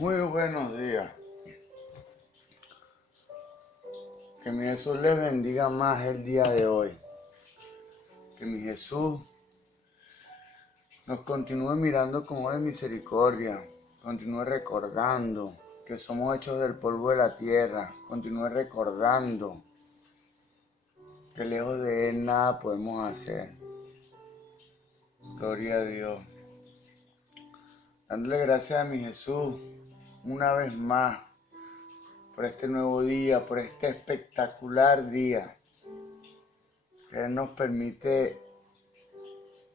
Muy buenos días. Que mi Jesús les bendiga más el día de hoy. Que mi Jesús nos continúe mirando con ojo de misericordia. Continúe recordando que somos hechos del polvo de la tierra. Continúe recordando que lejos de Él nada podemos hacer. Gloria a Dios. Dándole gracias a mi Jesús una vez más por este nuevo día, por este espectacular día que Él nos permite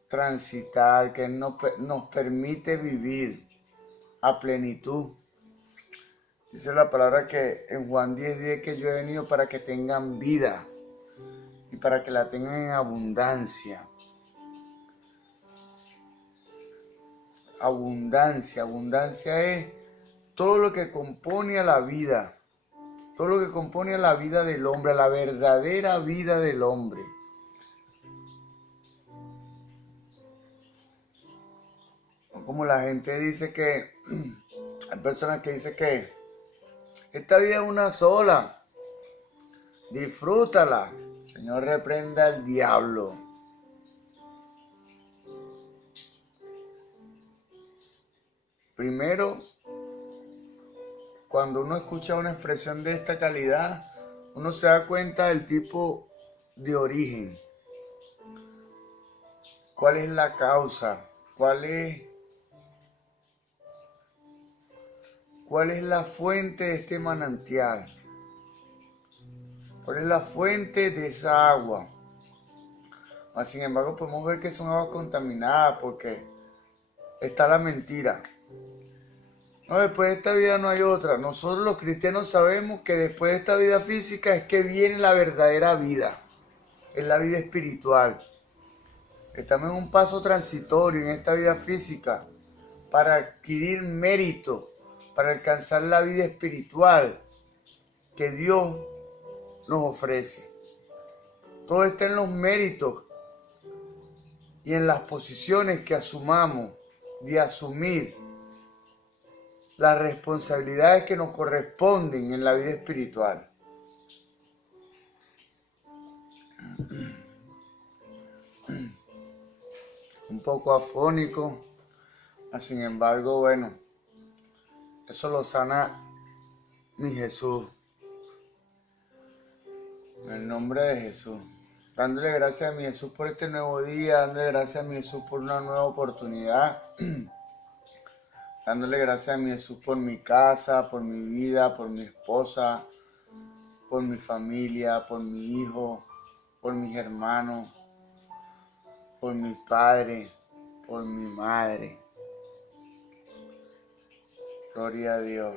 transitar, que Él nos permite vivir a plenitud. Dice la palabra que en Juan 10:10 que yo he venido para que tengan vida y para que la tengan en abundancia. Abundancia es todo lo que compone a la vida. Todo lo que compone a la vida del hombre, a la verdadera vida del hombre. Como la gente dice que, hay personas que dicen que esta vida es una sola, disfrútala. Señor, reprenda al diablo. Primero, cuando uno escucha una expresión de esta calidad, uno se da cuenta del tipo de origen. ¿Cuál es la causa? ¿Cuál es la fuente de este manantial? ¿Cuál es la fuente de esa agua? Mas, sin embargo, podemos ver que son aguas contaminadas porque está la mentira. No, después de esta vida no hay otra. Nosotros los cristianos sabemos que después de esta vida física es que viene la verdadera vida. Es la vida espiritual. Estamos en un paso transitorio en esta vida física para adquirir mérito, para alcanzar la vida espiritual que Dios nos ofrece. Todo está en los méritos y en las posiciones que asumamos de asumir las responsabilidades que nos corresponden en la vida espiritual. Un poco afónico, sin embargo, bueno, eso lo sana mi Jesús. En el nombre de Jesús. Dándole gracias a mi Jesús por este nuevo día, dándole gracias a mi Jesús por una nueva oportunidad. Dándole gracias a mi Jesús por mi casa, por mi vida, por mi esposa, por mi familia, por mi hijo, por mis hermanos, por mi padre, por mi madre. Gloria a Dios.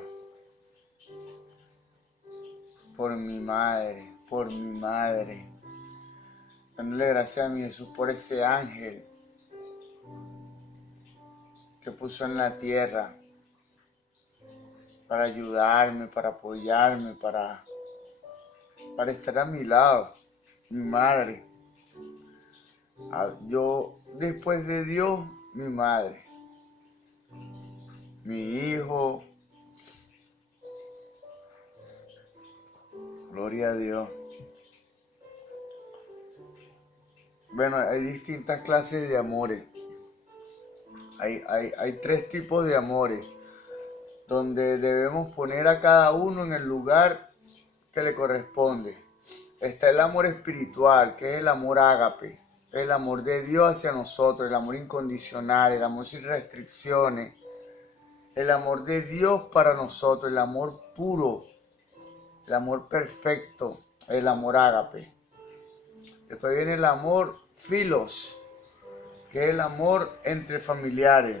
Por mi madre, por mi madre. Dándole gracias a mi Jesús por ese ángel que puso en la tierra para ayudarme, para apoyarme, para estar a mi lado, mi madre. Yo, después de Dios, mi madre, mi hijo. Gloria a Dios. Bueno, hay distintas clases de amores. Hay tres tipos de amores, donde debemos poner a cada uno en el lugar que le corresponde. Está el amor espiritual, que es el amor ágape, el amor de Dios hacia nosotros, el amor incondicional, el amor sin restricciones, el amor de Dios para nosotros, el amor puro, el amor perfecto, el amor ágape. Después viene el amor filos, que es el amor entre familiares,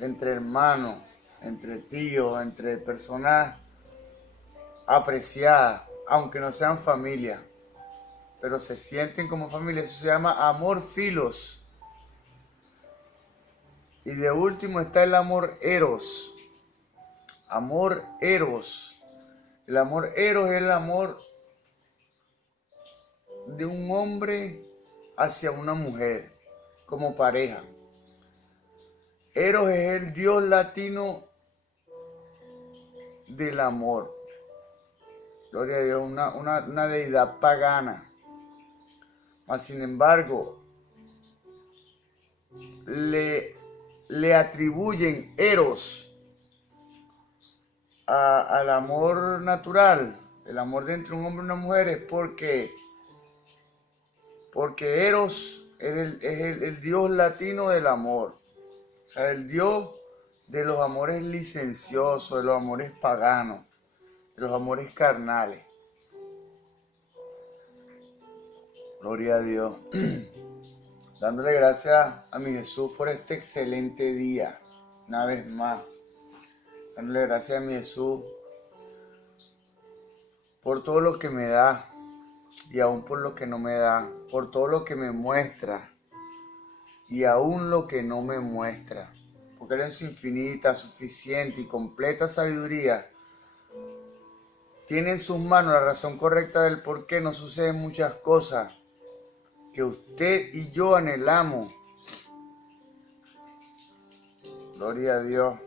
entre hermanos, entre tíos, entre personas apreciadas, aunque no sean familia, pero se sienten como familia. Eso se llama amor filos. Y de último está el amor eros. Amor eros. El amor eros es el amor de un hombre hacia una mujer como pareja. Eros es el dios latino del amor. Gloria a Dios, una deidad pagana. Mas sin embargo, le atribuyen eros al amor natural, el amor de entre un hombre y una mujer, es porque eros es el dios latino del amor. O sea, el dios de los amores licenciosos, de los amores paganos, de los amores carnales. Gloria a Dios. Dándole gracias a mi Jesús por este excelente día. Una vez más. Dándole gracias a mi Jesús por todo lo que me da y aún por lo que no me da. Por todo lo que me muestra y aún lo que no me muestra. Porque Él en su infinita, suficiente y completa sabiduría tiene en sus manos la razón correcta del por qué no suceden muchas cosas que usted y yo anhelamos. Gloria a Dios.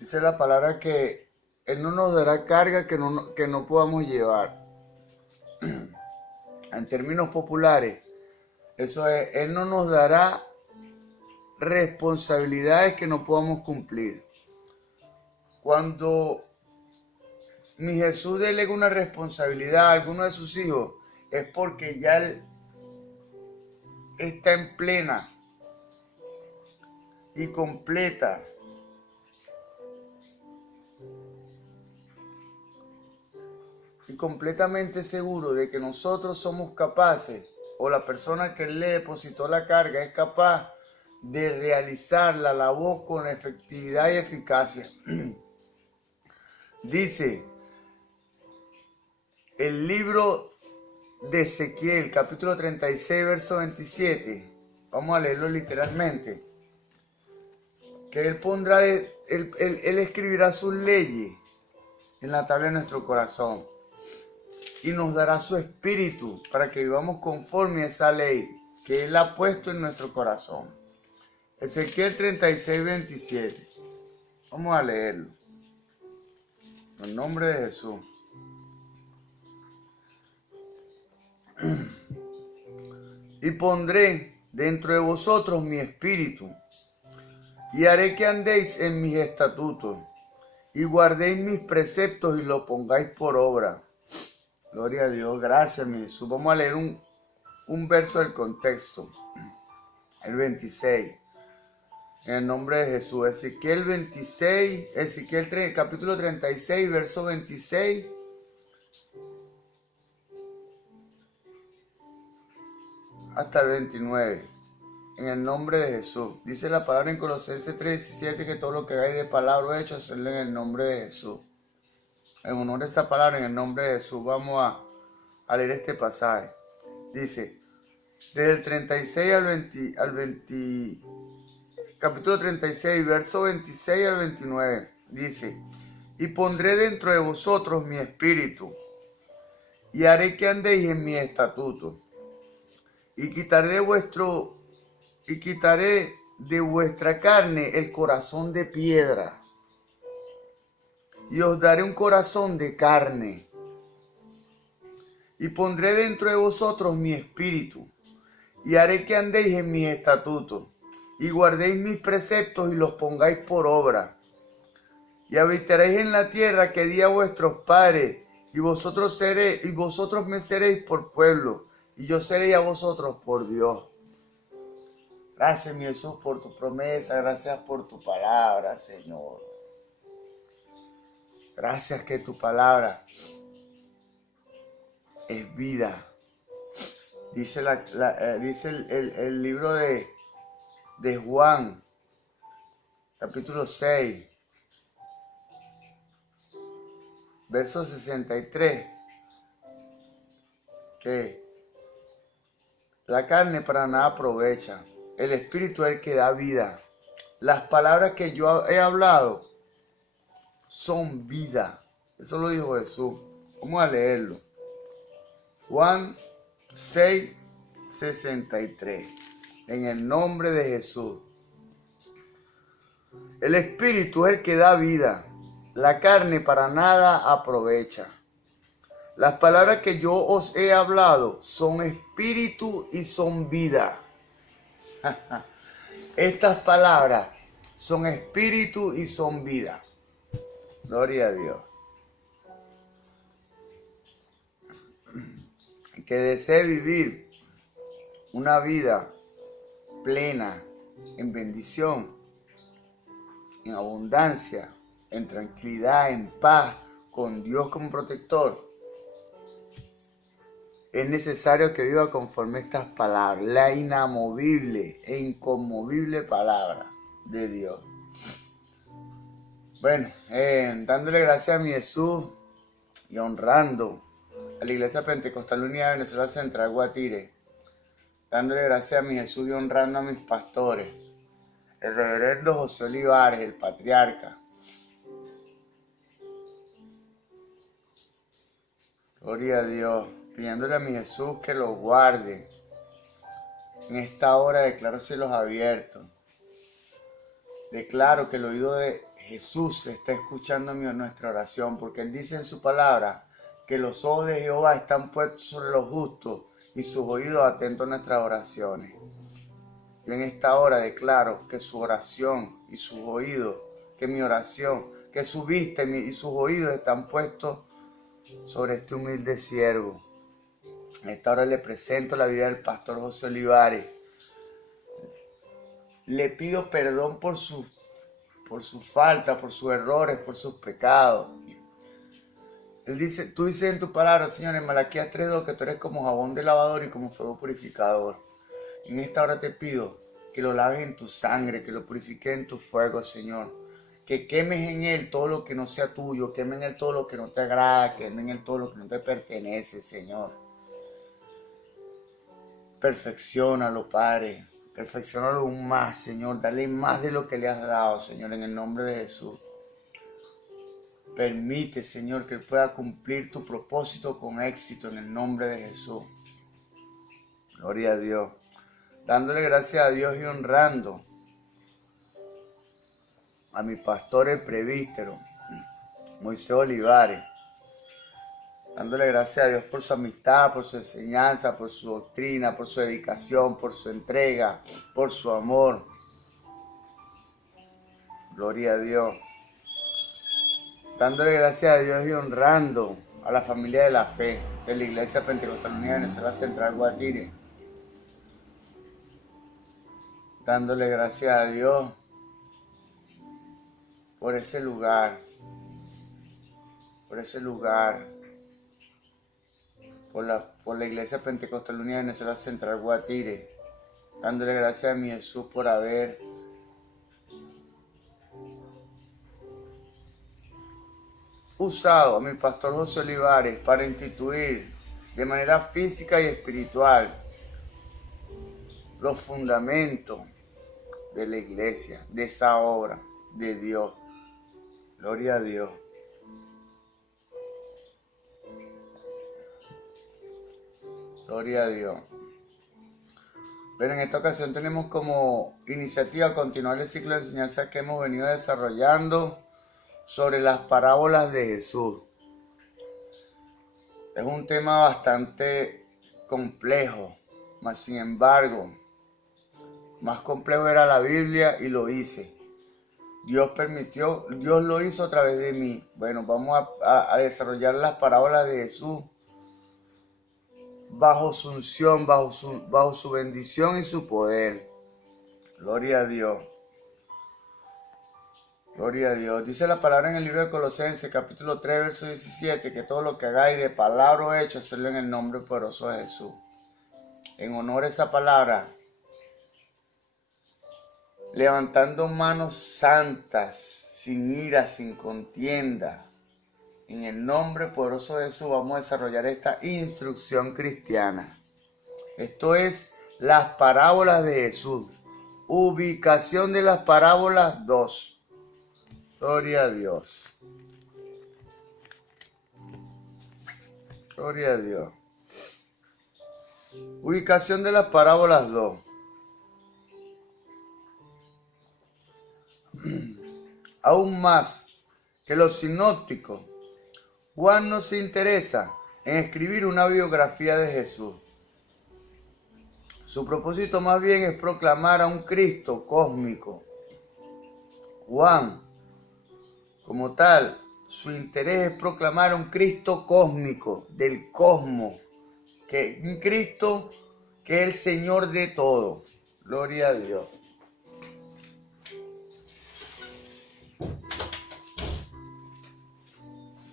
Dice la palabra que Él no nos dará carga que no podamos llevar. En términos populares, eso es, Él no nos dará responsabilidades que no podamos cumplir. Cuando mi Jesús delega una responsabilidad a alguno de sus hijos, es porque ya Él está en plena y completa y completamente seguro de que nosotros somos capaces, o la persona que le depositó la carga es capaz de realizar la labor con efectividad y eficacia. Dice el libro de Ezequiel, capítulo 36, verso 27. Vamos a leerlo literalmente. Que Él pondrá, Él escribirá sus leyes en la tabla de nuestro corazón y nos dará su espíritu para que vivamos conforme a esa ley que Él ha puesto en nuestro corazón. Ezequiel 36, 27. Vamos a leerlo. En el nombre de Jesús. Y pondré dentro de vosotros mi espíritu, y haré que andéis en mis estatutos, y guardéis mis preceptos y los pongáis por obra. Gloria a Dios, gracias mi Jesús. Vamos a leer un verso del contexto, el 26. En el nombre de Jesús. Ezequiel 26, capítulo 36, verso 26. Hasta el 29. En el nombre de Jesús. Dice la palabra en Colosenses 3:17 que todo lo que hagáis de palabra o hecho, hacerlo en el nombre de Jesús. En honor a esa palabra, en el nombre de Jesús, vamos a leer este pasaje. Dice, desde el 36 al 20, capítulo 36, verso 26 al 29, dice, y pondré dentro de vosotros mi espíritu, y haré que andéis en mis estatutos, y quitaré de vuestra carne el corazón de piedra, y os daré un corazón de carne, y pondré dentro de vosotros mi espíritu, y haré que andéis en mis estatutos, y guardéis mis preceptos y los pongáis por obra, y habitaréis en la tierra que di a vuestros padres, y vosotros me seréis por pueblo, y yo seré a vosotros por Dios. Gracias, mi Jesús, por tu promesa, gracias por tu palabra, Señor. Gracias que tu palabra es vida. Dice, dice el libro de Juan, capítulo 6, verso 63, que la carne para nada aprovecha, el espíritu es el que da vida. Las palabras que yo he hablado son vida. Eso lo dijo Jesús. Vamos a leerlo. Juan 6, 63. En el nombre de Jesús. El espíritu es el que da vida. La carne para nada aprovecha. Las palabras que yo os he hablado son espíritu y son vida. Estas palabras son espíritu y son vida. Gloria a Dios. Que desee vivir una vida plena, en bendición, en abundancia, en tranquilidad, en paz, con Dios como protector. Es necesario que viva conforme estas palabras, la inamovible e inconmovible palabra de Dios. Bueno, dándole gracias a mi Jesús y honrando a la Iglesia Pentecostal Unida de Venezuela Central Guatire, dándole gracias a mi Jesús y honrando a mis pastores, el reverendo José Olivares, el patriarca. Gloria a Dios, pidiéndole a mi Jesús que los guarde. En esta hora declaro cielos abiertos. Declaro que el oído de Jesús está escuchando nuestra oración, porque Él dice en su palabra que los ojos de Jehová están puestos sobre los justos y sus oídos atentos a nuestras oraciones. Yo en esta hora declaro que su oración y sus oídos, que mi oración, que su vista y sus oídos están puestos sobre este humilde siervo. En esta hora le presento la vida del pastor José Olivares. Le pido perdón por su falta, por sus errores, por sus pecados. Él dice, tú dices en tu palabra, Señor, en Malaquías 3:2, que tú eres como jabón de lavador y como fuego purificador. En esta hora te pido que lo laves en tu sangre, que lo purifiques en tu fuego, Señor. Que quemes en Él todo lo que no sea tuyo, quemes en Él todo lo que no te agrada, quemes en Él todo lo que no te pertenece, Señor. Perfecciónalo, Padre. Perfecciónalo aún más, Señor. Dale más de lo que le has dado, Señor, en el nombre de Jesús. Permite, Señor, que Él pueda cumplir tu propósito con éxito en el nombre de Jesús. Gloria a Dios. Dándole gracias a Dios y honrando a mi pastor el presbítero, Moisés Olivares. Dándole gracias a Dios por su amistad, por su enseñanza, por su doctrina, por su dedicación, por su entrega, por su amor. Gloria a Dios. Dándole gracias a Dios y honrando a la familia de la fe de la Iglesia Pentecostal Unida de Venezuela Central Guatire. Dándole gracias a Dios por ese lugar, por la Iglesia Pentecostal Unida de Venezuela Central Guatire, dándole gracias a mi Jesús por haber usado a mi pastor José Olivares para instituir de manera física y espiritual los fundamentos de la iglesia, de esa obra de Dios. Gloria a Dios. Gloria a Dios. Pero en esta ocasión tenemos como iniciativa continuar el ciclo de enseñanza que hemos venido desarrollando sobre las parábolas de Jesús. Es un tema bastante complejo, mas sin embargo, más complejo era la Biblia y lo hice. Dios lo hizo a través de mí. Bueno, vamos a desarrollar las parábolas de Jesús bajo su unción, bajo su bendición y su poder. Gloria a Dios. Gloria a Dios. Dice la palabra en el libro de Colosenses, capítulo 3, verso 17, que todo lo que hagáis de palabra o hecho, hacerlo en el nombre poderoso de Jesús. En honor a esa palabra, levantando manos santas, sin ira, sin contienda, en el nombre poderoso de Jesús vamos a desarrollar esta instrucción cristiana. Esto es las parábolas de Jesús. Ubicación de las parábolas 2. Gloria a Dios. Gloria a Dios. Ubicación de las parábolas 2. Aún más, que los sinópticos, Juan no se interesa en escribir una biografía de Jesús. Su propósito más bien es proclamar a un Cristo cósmico. Juan, como tal, su interés es proclamar a un Cristo cósmico, del cosmos, un Cristo que es el Señor de todo. Gloria a Dios.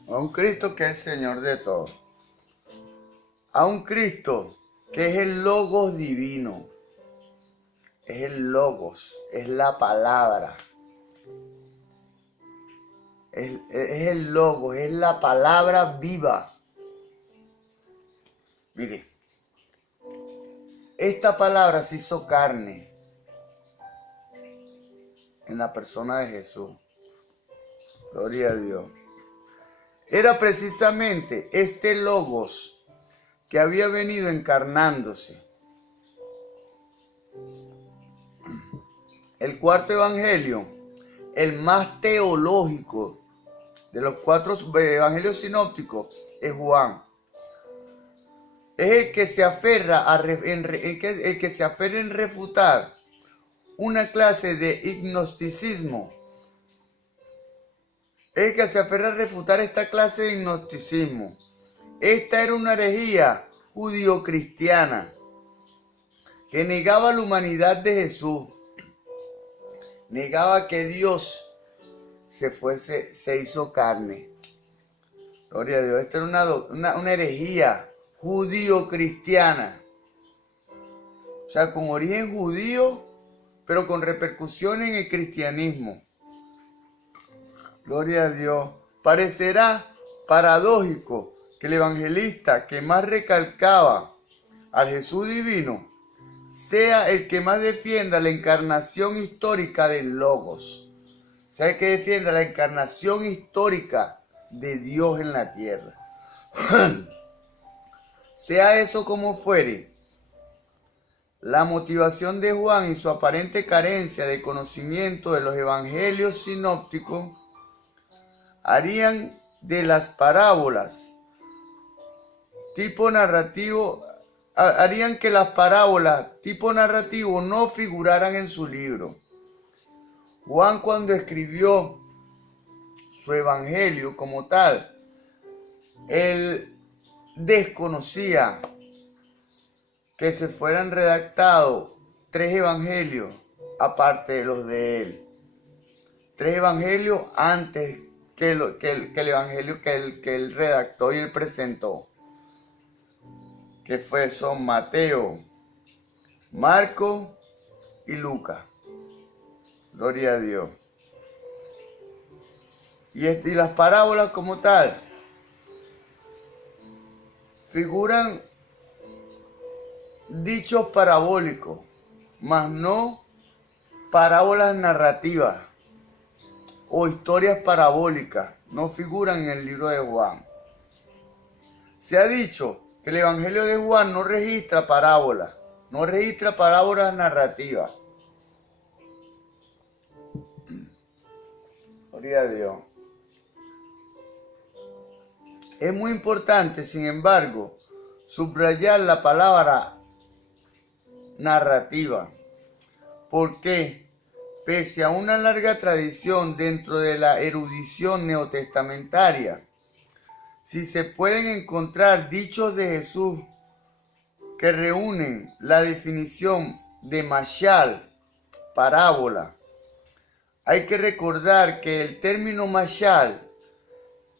A un Cristo que es el Señor de todo. A un Cristo que es el Logos divino. Es el Logos, es la palabra. Es el Logos, es la palabra viva. Mire, esta palabra se hizo carne en la persona de Jesús. Gloria a Dios. Era precisamente este Logos que había venido encarnándose. El cuarto evangelio, el más teológico de los 4 evangelios sinópticos, es Juan. Es el que se aferra en refutar una clase de gnosticismo. Es el que se aferra a refutar esta clase de gnosticismo. Esta era una herejía judío-cristiana que negaba la humanidad de Jesús. Negaba que Dios se hizo carne. Gloria a Dios. Esta era una herejía judío-cristiana. O sea, con origen judío, pero con repercusión en el cristianismo. Gloria a Dios. Parecerá paradójico que el evangelista que más recalcaba al Jesús divino sea el que más defienda la encarnación histórica del Logos. Sea el que defienda la encarnación histórica de Dios en la tierra. Sea eso como fuere, la motivación de Juan y su aparente carencia de conocimiento de los evangelios sinópticos harían de las parábolas tipo narrativo, harían que las parábolas tipo narrativo no figuraran en su libro. Juan, cuando escribió su evangelio como tal, él desconocía que se fueran redactados 3 evangelios aparte de los de él. 3 evangelios antes que el evangelio que él redactó y él presentó. Que son Mateo, Marcos y Lucas. Gloria a Dios. Y las parábolas como tal figuran dichos parabólicos, mas no parábolas narrativas o historias parabólicas. No figuran en el libro de Juan. Se ha dicho que el evangelio de Juan no registra parábolas, no registra parábolas narrativas. Gloria a Dios. Es muy importante, sin embargo, subrayar la palabra narrativa, porque pese a una larga tradición dentro de la erudición neotestamentaria, si se pueden encontrar dichos de Jesús que reúnen la definición de mashal, parábola, hay que recordar que el término mashal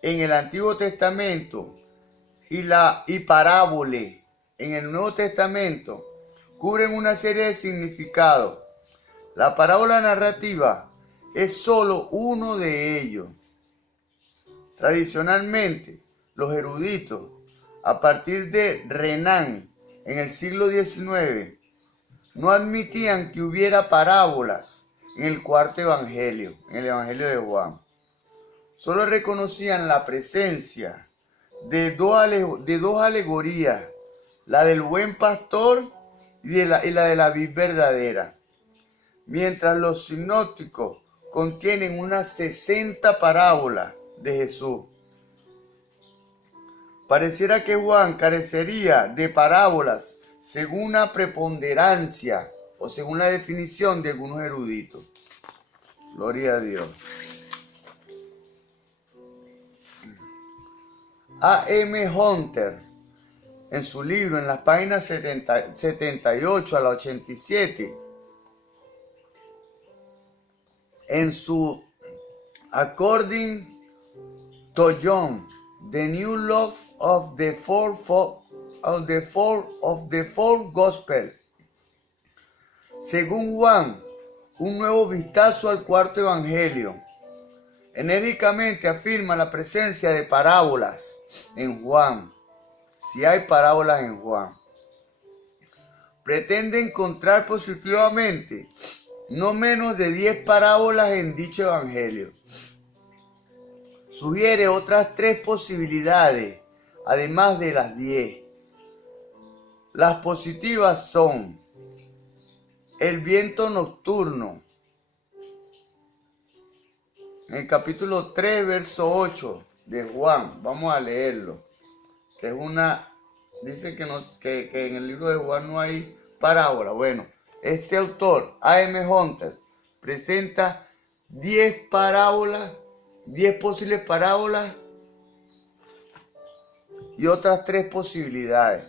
en el Antiguo Testamento y parábole en el Nuevo Testamento cubren una serie de significados. La parábola narrativa es solo uno de ellos. Tradicionalmente, los eruditos, a partir de Renan en el siglo XIX, no admitían que hubiera parábolas en el cuarto evangelio, en el evangelio de Juan. Solo reconocían la presencia de dos alegorías, la del buen pastor y la de la vid verdadera. Mientras los sinópticos contienen unas 60 parábolas de Jesús. Pareciera que Juan carecería de parábolas según una preponderancia o según la definición de algunos eruditos. Gloria a Dios. A.M. Hunter, en su libro, en las páginas 78 a la 87, en su According to John, The New Love of the Four Gospel, según Juan, un nuevo vistazo al cuarto evangelio, enérgicamente afirma la presencia de parábolas en Juan. Si hay parábolas en Juan, pretende encontrar positivamente no menos de 10 parábolas en dicho evangelio. Sugiere otras 3 posibilidades, además de las 10. Las positivas son el viento nocturno, en el capítulo 3, verso 8 de Juan. Vamos a leerlo. Que es dice que en el libro de Juan no hay parábola. Bueno, este autor, A.M. Hunter, presenta 10 parábolas, 10 posibles parábolas y otras 3 posibilidades.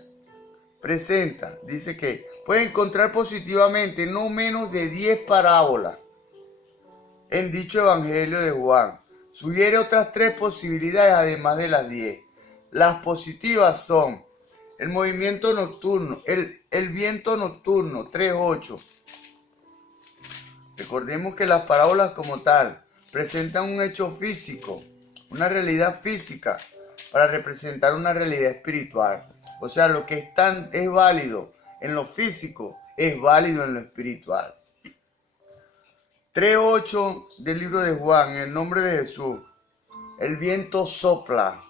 Dice que puede encontrar positivamente no menos de 10 parábolas en dicho evangelio de Juan. Sugiere otras 3 posibilidades además de las 10. Las positivas son el movimiento nocturno, el viento nocturno, 3.8. Recordemos que las parábolas como tal presentan un hecho físico, una realidad física, para representar una realidad espiritual. O sea, lo que es válido en lo físico es válido en lo espiritual. 3.8 del libro de Juan, en el nombre de Jesús. El viento sopla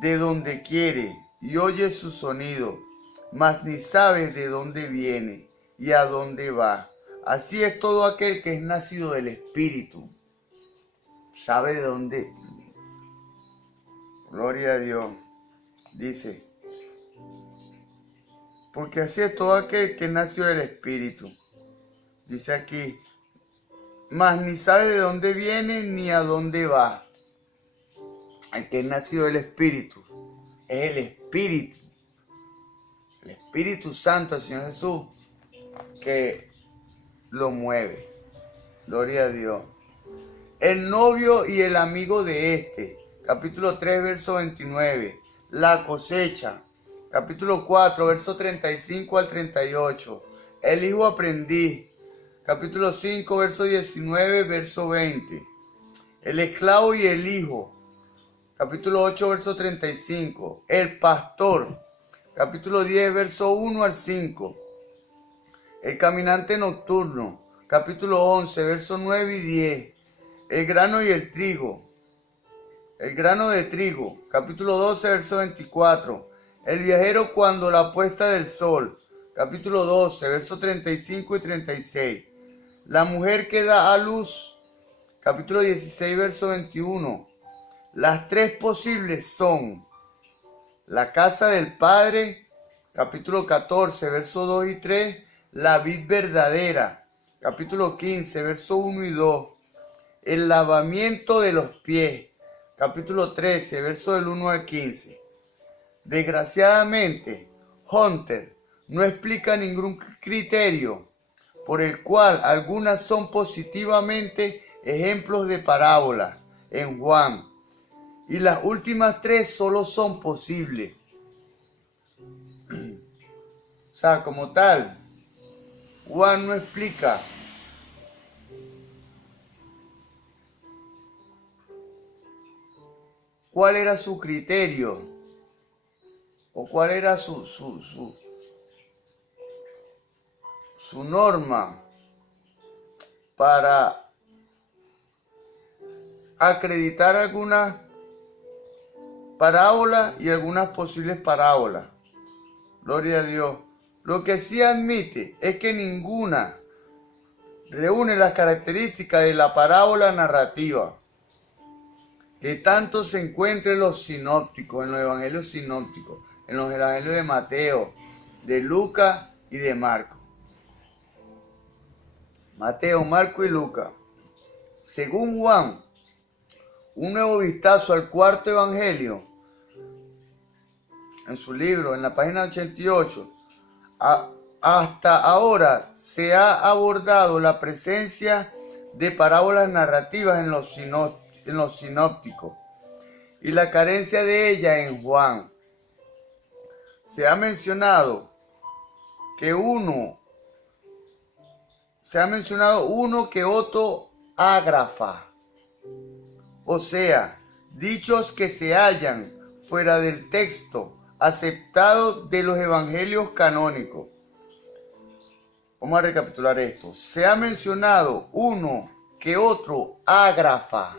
de donde quiere y oye su sonido, mas ni sabes de dónde viene y a dónde va. Así es todo aquel que es nacido del Espíritu. Sabe de dónde. Gloria a Dios. Dice, porque así es todo aquel que nació del Espíritu. Dice aquí, mas ni sabe de dónde viene ni a dónde va. El que es nacido del Espíritu es el Espíritu. El Espíritu Santo, el Señor Jesús, que lo mueve. Gloria a Dios. El novio y el amigo de este. Capítulo 3, verso 29. La cosecha. Capítulo 4, verso 35 al 38. El hijo aprendiz. Capítulo 5, verso 19, verso 20. El esclavo y el hijo. Capítulo 8, verso 35. El pastor. Capítulo 10, verso 1 al 5. El caminante nocturno. Capítulo 11, verso 9 y 10. El grano y el trigo. El grano de trigo. Capítulo 12, verso 24. El viajero cuando la puesta del sol. Capítulo 12, verso 35 y 36. La mujer que da a luz. Capítulo 16, verso 21. Las 3 posibles son la casa del Padre, capítulo 14, verso 2 y 3, la vid verdadera, capítulo 15, verso 1 y 2, el lavamiento de los pies, capítulo 13, verso del 1 al 15. Desgraciadamente, Hunter no explica ningún criterio por el cual algunas son positivamente ejemplos de parábolas en Juan, y las últimas 3 solo son posibles. O sea, como tal, Juan no explica cuál era su criterio o cuál era su norma para acreditar algunas parábolas y algunas posibles parábolas. Gloria a Dios. Lo que sí admite es que ninguna reúne las características de la parábola narrativa, que tanto se encuentra en los sinópticos, en los evangelios sinópticos, en los evangelios de Mateo, de Lucas y de Marco. Mateo, Marco y Lucas. Según Juan, un nuevo vistazo al cuarto evangelio, en su libro, en la página 88, hasta ahora se ha abordado la presencia de parábolas narrativas en los sinópticos y la carencia de ellas en Juan. Se ha mencionado uno que otro ágrafa, o sea, dichos que se hallan fuera del texto aceptado de los evangelios canónicos. Vamos a recapitular esto. Se ha mencionado uno que otro ágrafa,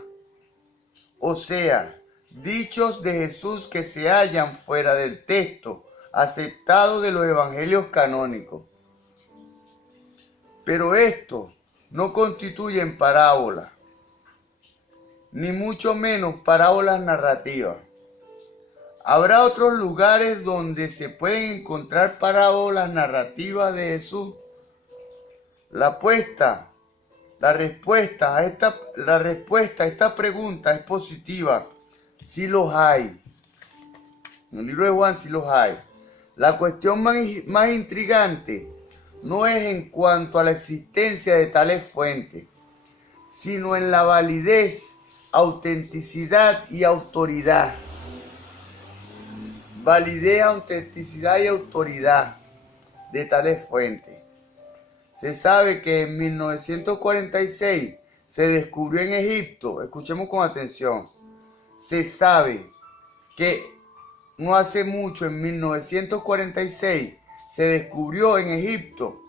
o sea, dichos de Jesús que se hallan fuera del texto aceptado de los evangelios canónicos. Pero estos no constituyen parábolas, ni mucho menos parábolas narrativas. Habrá otros lugares donde se pueden encontrar parábolas narrativas de Jesús. La respuesta a esta pregunta es positiva. Sí los hay. En el libro de Juan sí los hay. La cuestión más intrigante no es en cuanto a la existencia de tales fuentes, sino en la validez, autenticidad y autoridad. Validez, autenticidad y autoridad de tales fuentes. Se sabe que en 1946 se descubrió en Egipto, escuchemos con atención, se sabe que no hace mucho, en 1946, se descubrió en Egipto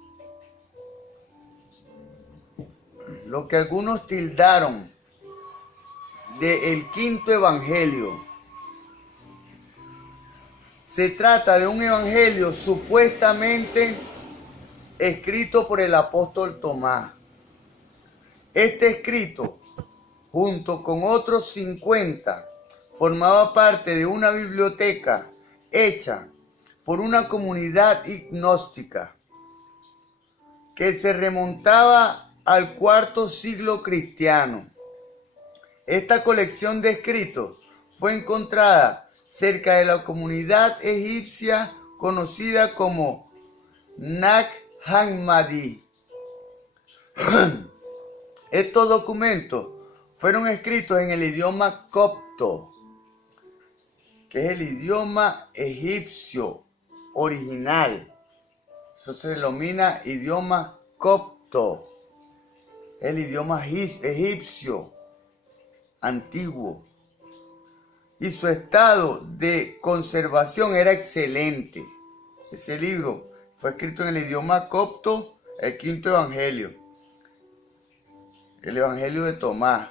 lo que algunos tildaron de el quinto evangelio. Se trata de un evangelio supuestamente escrito por el apóstol Tomás. Este escrito, junto con otros 50, formaba parte de una biblioteca hecha por una comunidad gnóstica que se remontaba al cuarto siglo cristiano. Esta colección de escritos fue encontrada cerca de la comunidad egipcia conocida como Nag Hammadi. Estos documentos fueron escritos en el idioma copto, que es el idioma egipcio original. Eso se denomina idioma copto, el idioma egipcio antiguo. Y su estado de conservación era excelente. Ese libro fue escrito en el idioma copto, el quinto evangelio. El evangelio de Tomás.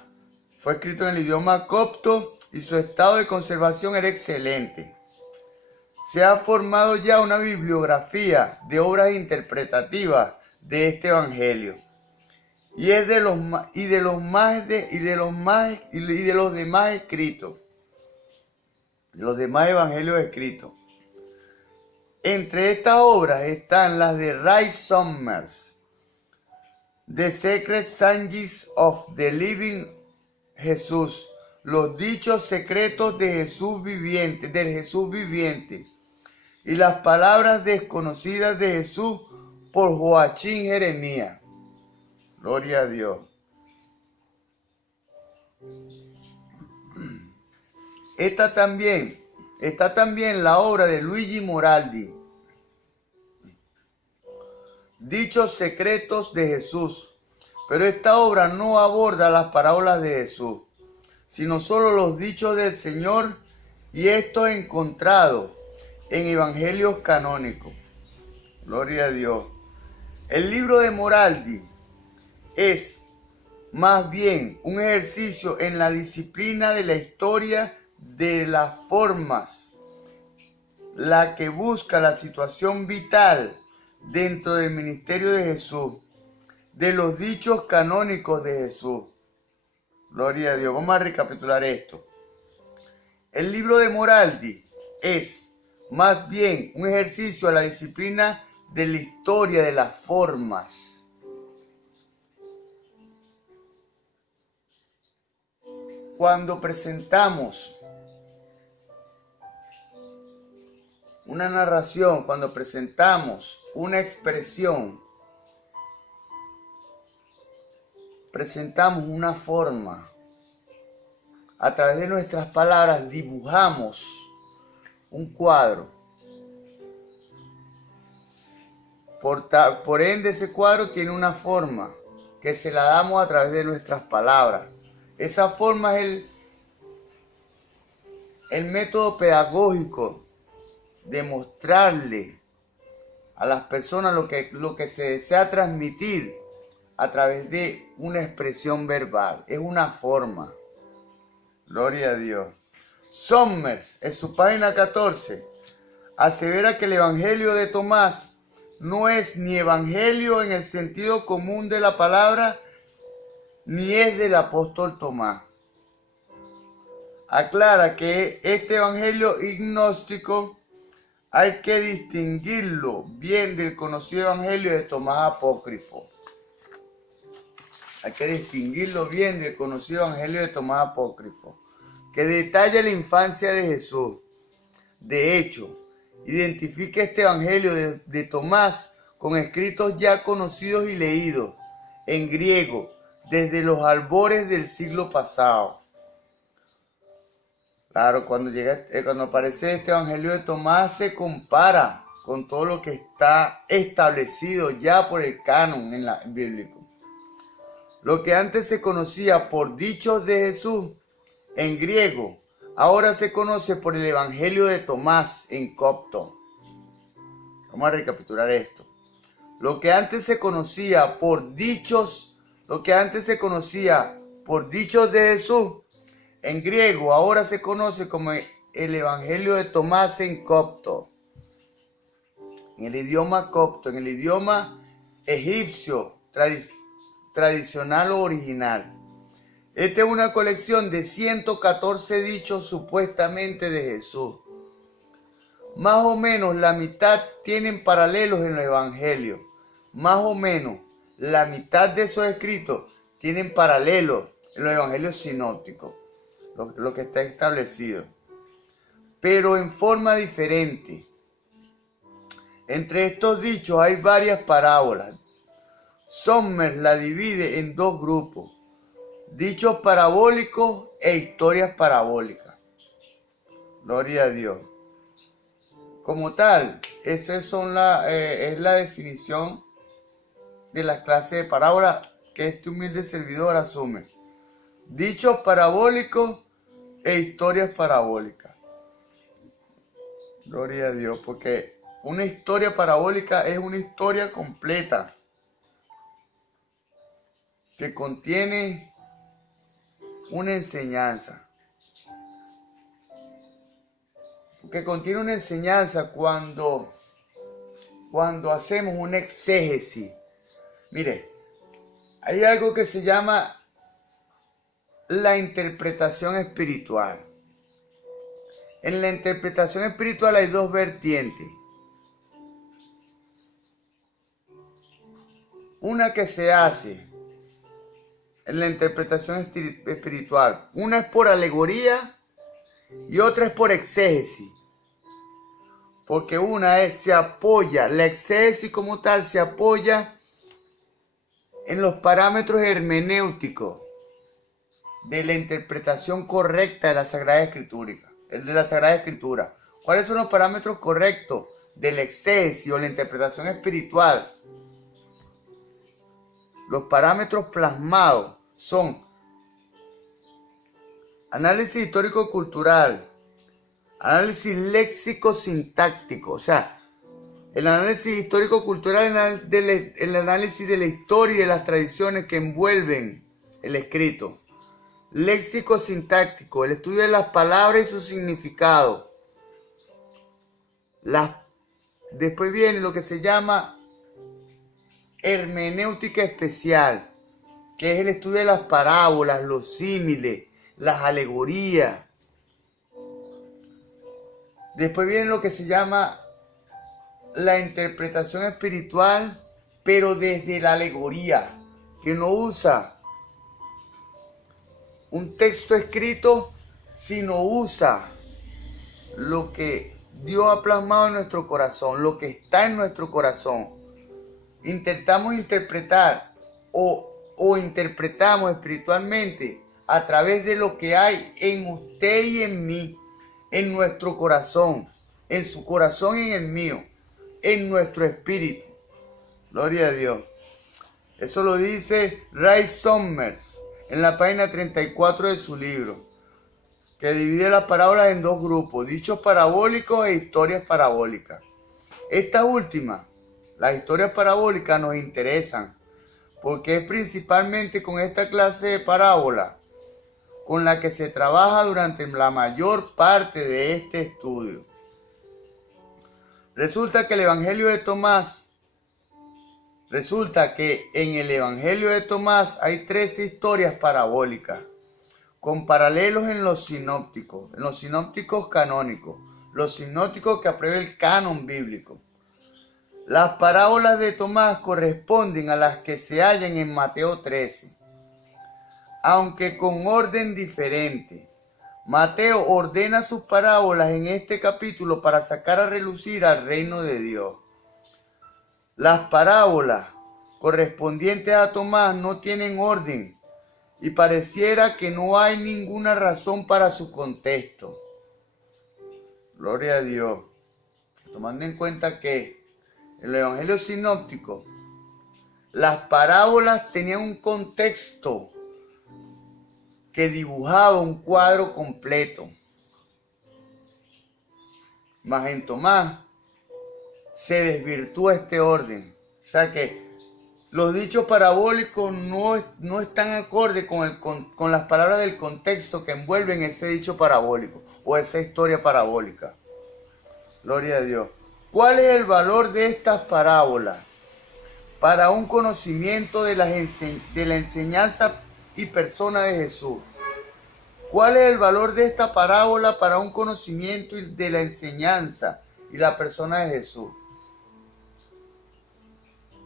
Fue escrito en el idioma copto y su estado de conservación era excelente. Se ha formado ya una bibliografía de obras interpretativas de este evangelio. Y es de los demás escritos. Los demás evangelios escritos. Entre estas obras están las de Ray Summers, The Secret Sayings of the Living Jesus, los dichos secretos de Jesús viviente, del Jesús viviente, y las palabras desconocidas de Jesús por Joachim Jeremías. Gloria a Dios. Está también la obra de Luigi Moraldi, Dichos secretos de Jesús, pero esta obra no aborda las parábolas de Jesús, sino solo los dichos del Señor, y estos encontrados en evangelios canónicos. Gloria a Dios. El libro de Moraldi es más bien un ejercicio en la disciplina de la historia de las formas, la que busca la situación vital dentro del ministerio de Jesús, de los dichos canónicos de Jesús. Gloria a Dios. Vamos a recapitular esto. El libro de Moraldi es más bien un ejercicio a la disciplina de la historia de las formas. Cuando presentamos una narración, cuando presentamos una expresión, presentamos una forma. A través de nuestras palabras dibujamos un cuadro. Por ende, ese cuadro tiene una forma que se la damos a través de nuestras palabras. Esa forma es el método pedagógico de mostrarle a las personas lo que se desea transmitir a través de una expresión verbal. Es una forma. Gloria a Dios. Sommers, en su página 14, asevera que el Evangelio de Tomás no es ni evangelio en el sentido común de la palabra, ni es del apóstol Tomás. Aclara que este evangelio gnóstico hay que distinguirlo bien del conocido evangelio de Tomás apócrifo. Hay que distinguirlo bien del conocido evangelio de Tomás apócrifo, que detalla la infancia de Jesús. De hecho, identifica este evangelio de Tomás con escritos ya conocidos y leídos en griego desde los albores del siglo pasado. Claro, cuando aparece este evangelio de Tomás se compara con todo lo que está establecido ya por el canon bíblico. Lo que antes se conocía por dichos de Jesús en griego, ahora se conoce por el Evangelio de Tomás en copto. Vamos a recapitular esto. Lo que antes se conocía por dichos de Jesús en griego, ahora se conoce como el Evangelio de Tomás en copto. En el idioma copto, en el idioma egipcio tradicional o original. Esta es una colección de 114 dichos supuestamente de Jesús. Más o menos la mitad tienen paralelos en los evangelios. Más o menos la mitad de esos escritos tienen paralelos en los evangelios sinópticos, lo que está establecido, pero en forma diferente. Entre estos dichos hay varias parábolas. Sommers la divide en dos grupos: dichos parabólicos e historias parabólicas. Gloria a Dios. Como tal, esa es la definición de la clase de parábola que este humilde servidor asume. Dichos parabólicos e historias parabólicas. Gloria a Dios, porque una historia parabólica es una historia completa que contiene una enseñanza. Que contiene una enseñanza cuando hacemos una exégesis. Mire, hay algo que se llama la interpretación espiritual. En la interpretación espiritual hay dos vertientes. Una que se hace en la interpretación espiritual. Una es por alegoría y otra es por exégesis. Porque la exégesis como tal se apoya en los parámetros hermenéuticos de la interpretación correcta de la Sagrada Escritura. ¿Cuáles son los parámetros correctos de la exégesis o la interpretación espiritual? Los parámetros plasmados son análisis histórico-cultural, análisis léxico-sintáctico, o sea, el análisis histórico-cultural, el análisis de la historia y de las tradiciones que envuelven el escrito. Léxico-sintáctico, el estudio de las palabras y su significado. Después viene lo que se llama hermenéutica especial, que es el estudio de las parábolas, los símiles, las alegorías. Después viene lo que se llama la interpretación espiritual, pero desde la alegoría, que no usa un texto escrito, sino usa lo que Dios ha plasmado en nuestro corazón, lo que está en nuestro corazón. Intentamos interpretar o interpretamos espiritualmente a través de lo que hay en usted y en mí, en nuestro corazón, en su corazón y en el mío, en nuestro espíritu. Gloria a Dios. Eso lo dice Ray Summers en la página 34 de su libro, que divide las parábolas en dos grupos, dichos parabólicos e historias parabólicas. Estas últimas, las historias parabólicas, nos interesan porque es principalmente con esta clase de parábola con la que se trabaja durante la mayor parte de este estudio. Resulta que en el Evangelio de Tomás hay 13 historias parabólicas, con paralelos en los sinópticos canónicos, los sinópticos que aprueba el canon bíblico. Las parábolas de Tomás corresponden a las que se hallan en Mateo 13, aunque con orden diferente. Mateo ordena sus parábolas en este capítulo para sacar a relucir al reino de Dios. Las parábolas correspondientes a Tomás no tienen orden y pareciera que no hay ninguna razón para su contexto. Gloria a Dios. Tomando en cuenta que en el Evangelio sinóptico las parábolas tenían un contexto que dibujaba un cuadro completo. Mas en Tomás se desvirtúa este orden. O sea que los dichos parabólicos no están acorde con las palabras del contexto que envuelven ese dicho parabólico o esa historia parabólica. Gloria a Dios. ¿Cuál es el valor de estas parábolas para un conocimiento de la enseñanza y persona de Jesús? ¿Cuál es el valor de esta parábola para un conocimiento de la enseñanza y la persona de Jesús?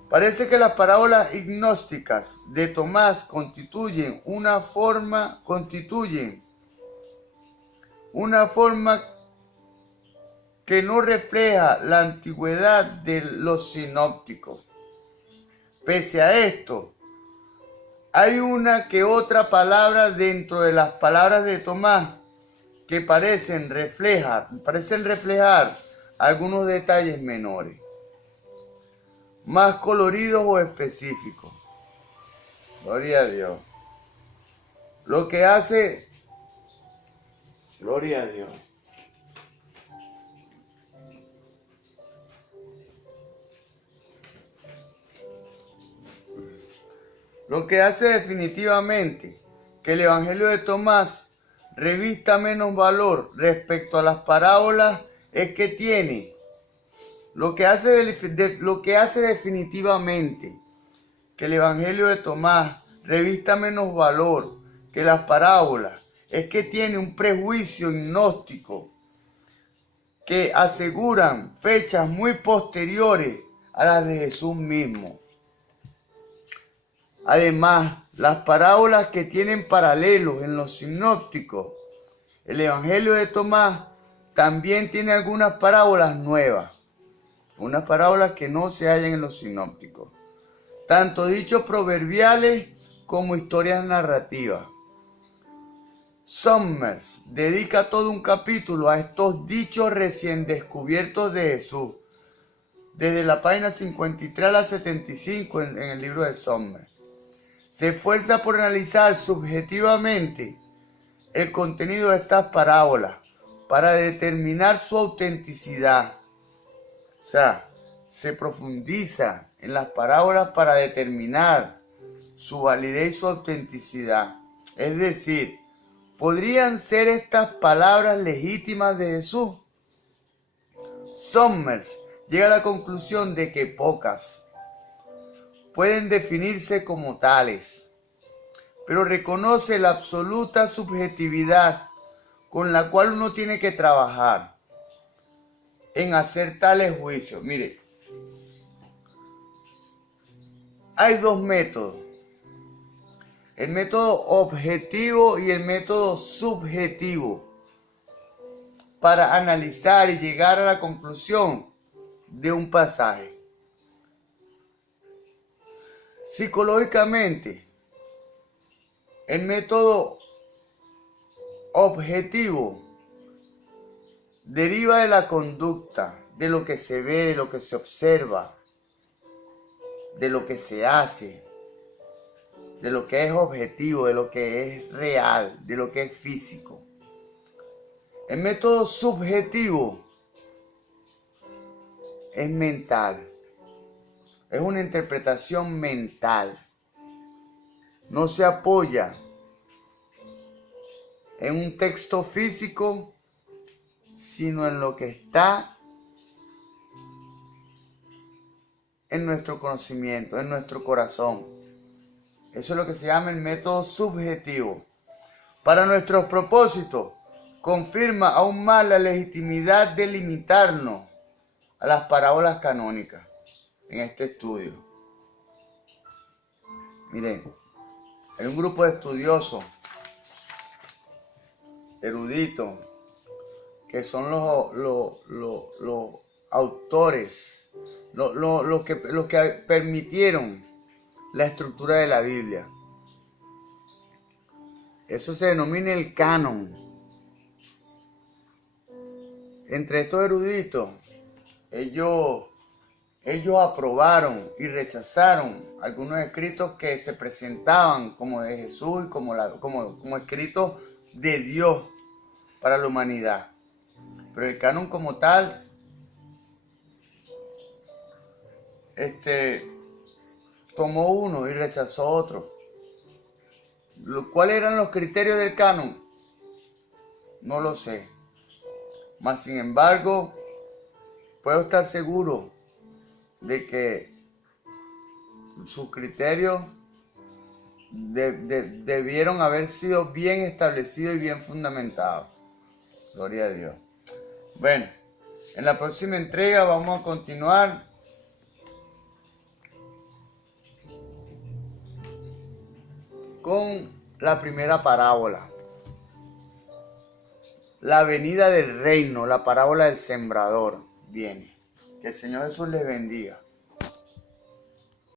Parece que las parábolas gnósticas de Tomás constituyen una forma que no refleja la antigüedad de los sinópticos. Pese a esto, hay una que otra palabra dentro de las palabras de Tomás que parecen reflejar algunos detalles menores, más coloridos o específicos. Gloria a Dios. Gloria a Dios. Lo que hace definitivamente que el Evangelio de Tomás revista menos valor respecto a las parábolas es que tiene. Lo que hace definitivamente que el Evangelio de Tomás revista menos valor que las parábolas es que tiene un prejuicio gnóstico que aseguran fechas muy posteriores a las de Jesús mismo. Además, las parábolas que tienen paralelos en los sinópticos, el Evangelio de Tomás también tiene algunas parábolas nuevas, unas parábolas que no se hallan en los sinópticos, tanto dichos proverbiales como historias narrativas. Summers dedica todo un capítulo a estos dichos recién descubiertos de Jesús, desde la página 53 a la 75 en el libro de Summers. Se esfuerza por analizar subjetivamente el contenido de estas parábolas para determinar su autenticidad. O sea, se profundiza en las parábolas para determinar su validez y su autenticidad. Es decir, ¿podrían ser estas palabras legítimas de Jesús? Summers llega a la conclusión de que pocas pueden definirse como tales, pero reconoce la absoluta subjetividad con la cual uno tiene que trabajar. en hacer tales juicios. Mire, hay dos métodos. El método objetivo y el método subjetivo para analizar y llegar a la conclusión de un pasaje. Psicológicamente, el método objetivo deriva de la conducta, de lo que se ve, de lo que se observa, de lo que se hace, de lo que es objetivo, de lo que es real, de lo que es físico. El método subjetivo es mental, es una interpretación mental. No se apoya en un texto físico, sino en lo que está en nuestro conocimiento, en nuestro corazón. Eso es lo que se llama el método subjetivo. Para nuestros propósitos, confirma aún más la legitimidad de limitarnos a las parábolas canónicas en este estudio. Miren, hay un grupo de estudiosos, eruditos, que son los autores, los que permitieron la estructura de la Biblia. Eso se denomina el canon. Entre estos eruditos, ellos aprobaron y rechazaron algunos escritos que se presentaban como de Jesús y como escritos de Dios para la humanidad. Pero el canon como tal, tomó uno y rechazó otro. ¿Cuáles eran los criterios del canon? No lo sé. Mas sin embargo, puedo estar seguro de que sus criterios debieron haber sido bien establecidos y bien fundamentados. Gloria a Dios. Bueno, en la próxima entrega vamos a continuar con la primera parábola. La venida del reino, la parábola del sembrador viene. Que el Señor Jesús les bendiga.